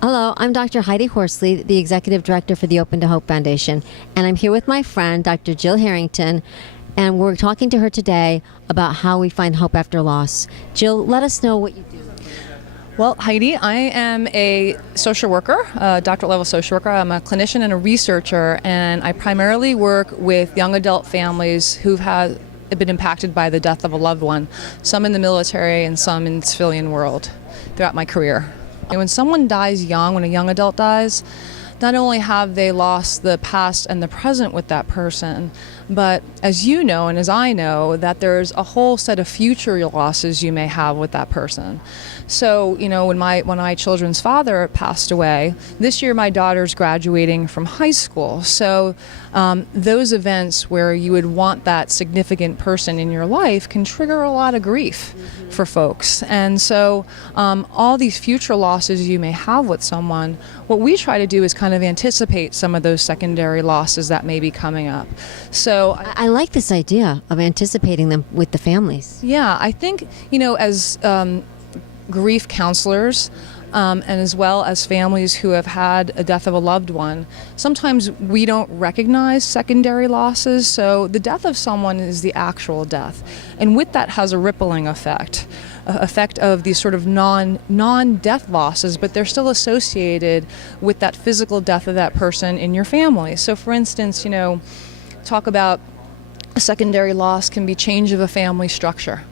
Hello, I'm Dr. Heidi Horsley, the Executive Director for the Open to Hope Foundation, and I'm here with my friend, Dr. Jill Harrington, and we're talking to her today about how we find hope after loss. Jill, let us know what you do. Well, Heidi, I am a social worker, a doctorate level social worker. I'm a clinician and a researcher, and I primarily work with young adult families who've been impacted by the death of a loved one, some in the military and some in the civilian world throughout my career. And when someone dies young, when a young adult dies, not only have they lost the past and the present with that person, but as you know and as I know, that there's a whole set of future losses you may have with that person. So, when my children's father passed away, this year my daughter's graduating from high school. So those events where you would want that significant person in your life can trigger a lot of grief for folks. And so all these future losses you may have with someone, what we try to do is kind of anticipate some of those secondary losses that may be coming up. So I like this idea of anticipating them with the families. yeah, I think, as grief counselors, and as well as families who have had a death of a loved one, sometimes we don't recognize secondary losses. So the death of someone is the actual death, and with that has a rippling effect of these sort of non-death losses, but they're still associated with that physical death of that person in your family. So for instance, talk about a secondary loss can be change of a family structure.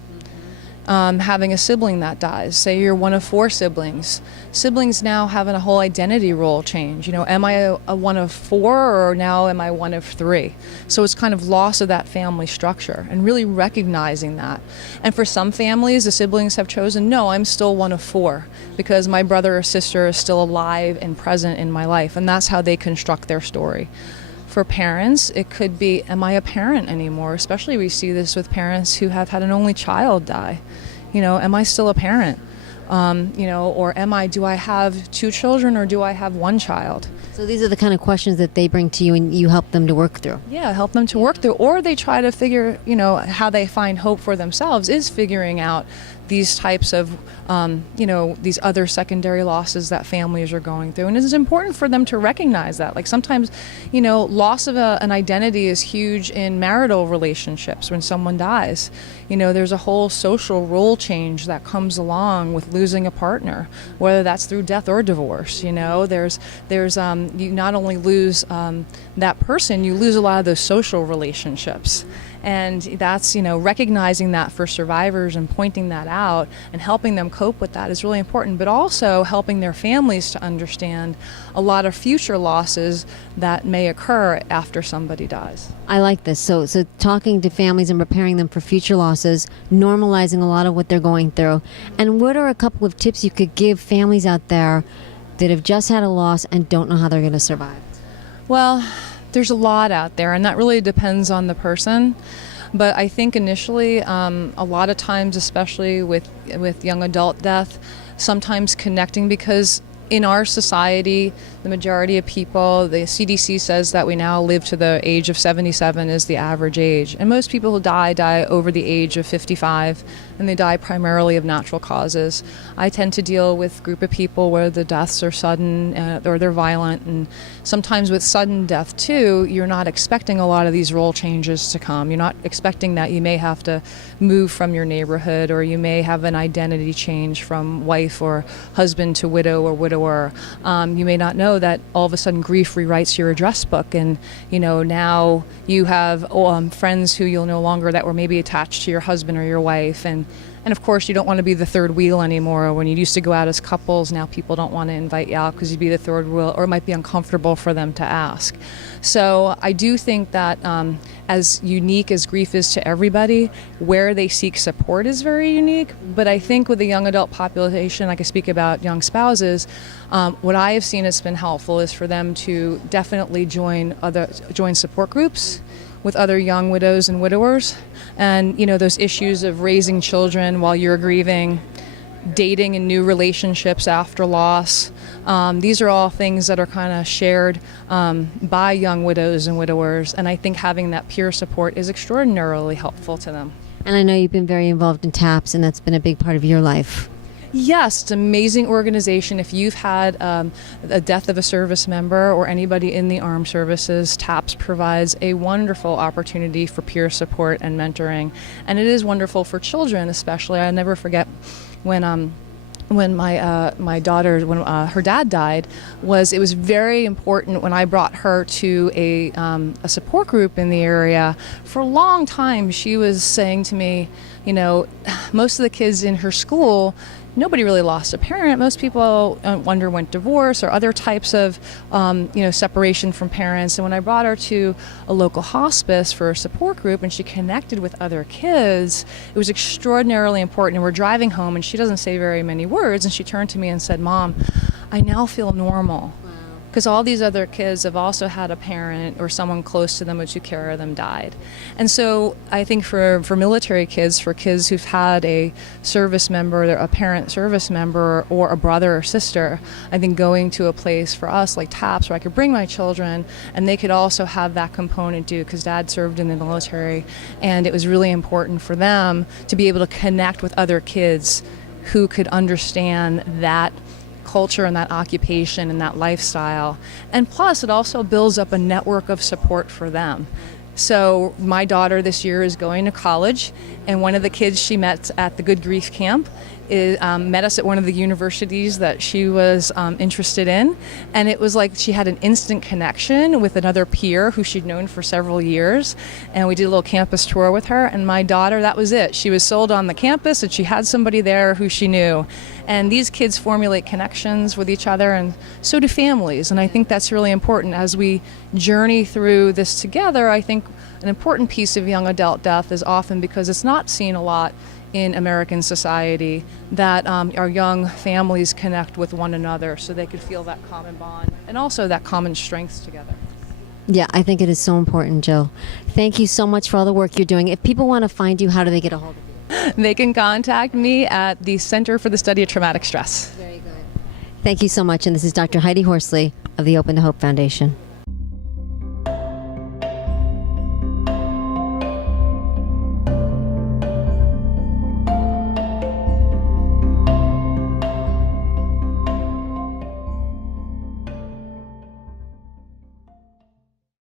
Having a sibling that dies. Say you're one of 4 siblings. Siblings now having a whole identity role change. Am I a one of 4 or now am I one of 3? So it's kind of loss of that family structure and really recognizing that. And for some families, the siblings have chosen, no, I'm still one of 4 because my brother or sister is still alive and present in my life. And that's how they construct their story. For parents, it could be, am I a parent anymore? Especially we see this with parents who have had an only child die. Am I still a parent? Or do I have 2 children or do I have 1 child? So these are the kind of questions that they bring to you and you help them to work through. Yeah, help them to work through. Or they try to figure, how they find hope for themselves is figuring out these types of, these other secondary losses that families are going through. And it's important for them to recognize that. Like sometimes, loss of an identity is huge in marital relationships when someone dies. There's a whole social role change that comes along with losing a partner, whether that's through death or divorce. You not only lose that person, you lose a lot of those social relationships. And that's, recognizing that for survivors and pointing that out and helping them cope with that is really important, but also helping their families to understand a lot of future losses that may occur after somebody dies. I like this. So talking to families and preparing them for future losses, normalizing a lot of what they're going through. And what are a couple of tips you could give families out there that have just had a loss and don't know how they're going to survive? Well, there's a lot out there, and that really depends on the person. But I think initially, a lot of times, especially with young adult death, sometimes connecting, because in our society, the majority of people, the CDC says that we now live to the age of 77 is the average age. And most people who die over the age of 55, and they die primarily of natural causes. I tend to deal with a group of people where the deaths are sudden or they're violent. And sometimes with sudden death too, you're not expecting a lot of these role changes to come. You're not expecting that you may have to move from your neighborhood, or you may have an identity change from wife or husband to widow or widower. You may not know that all of a sudden grief rewrites your address book, and now you have friends who you'll no longer that were maybe attached to your husband or your wife, and of course you don't want to be the third wheel anymore. When you used to go out as couples, now people don't want to invite you out because you'd be the third wheel, or it might be uncomfortable for them to ask. So I do think that as unique as grief is to everybody, where they seek support is very unique. But I think with the young adult population, I can speak about young spouses, what I have seen has been helpful is for them to definitely join support groups with other young widows and widowers. And those issues of raising children while you're grieving, dating in new relationships after loss. These are all things that are kind of shared by young widows and widowers, and I think having that peer support is extraordinarily helpful to them. And I know you've been very involved in TAPS, and that's been a big part of your life. Yes, it's an amazing organization. If you've had a death of a service member or anybody in the armed services, TAPS provides a wonderful opportunity for peer support and mentoring. And it is wonderful for children, especially. I never forget when my daughter, when her dad died, it was very important when I brought her to a support group in the area. For a long time, she was saying to me, you know, most of the kids in her school, nobody really lost a parent. Most people underwent divorce or other types of, separation from parents. And when I brought her to a local hospice for a support group and she connected with other kids, it was extraordinarily important. And we're driving home and she doesn't say very many words. And she turned to me and said, "Mom, I now feel normal." Because all these other kids have also had a parent or someone close to them who took care of them died. And so I think for military kids, for kids who've had a service member, a parent service member, or a brother or sister, I think going to a place for us like TAPS where I could bring my children and they could also have that component too, because Dad served in the military, and it was really important for them to be able to connect with other kids who could understand that culture and that occupation and that lifestyle. And plus, it also builds up a network of support for them. So my daughter this year is going to college, and one of the kids she met at the Good Grief Camp met us at one of the universities that she was interested in, and it was like she had an instant connection with another peer who she'd known for several years, and we did a little campus tour with her, and my daughter, that was it. She was sold on the campus, and she had somebody there who she knew. And these kids formulate connections with each other, and so do families, and I think that's really important. As we journey through this together, I think an important piece of young adult death is often, because it's not seen a lot in American society, that our young families connect with one another so they could feel that common bond and also that common strengths together. Yeah, I think it is so important, Jill. Thank you so much for all the work you're doing. If people want to find you, how do they get a hold of you? They can contact me at the Center for the Study of Traumatic Stress. Very good. Thank you so much. And this is Dr. Heidi Horsley of the Open to Hope Foundation.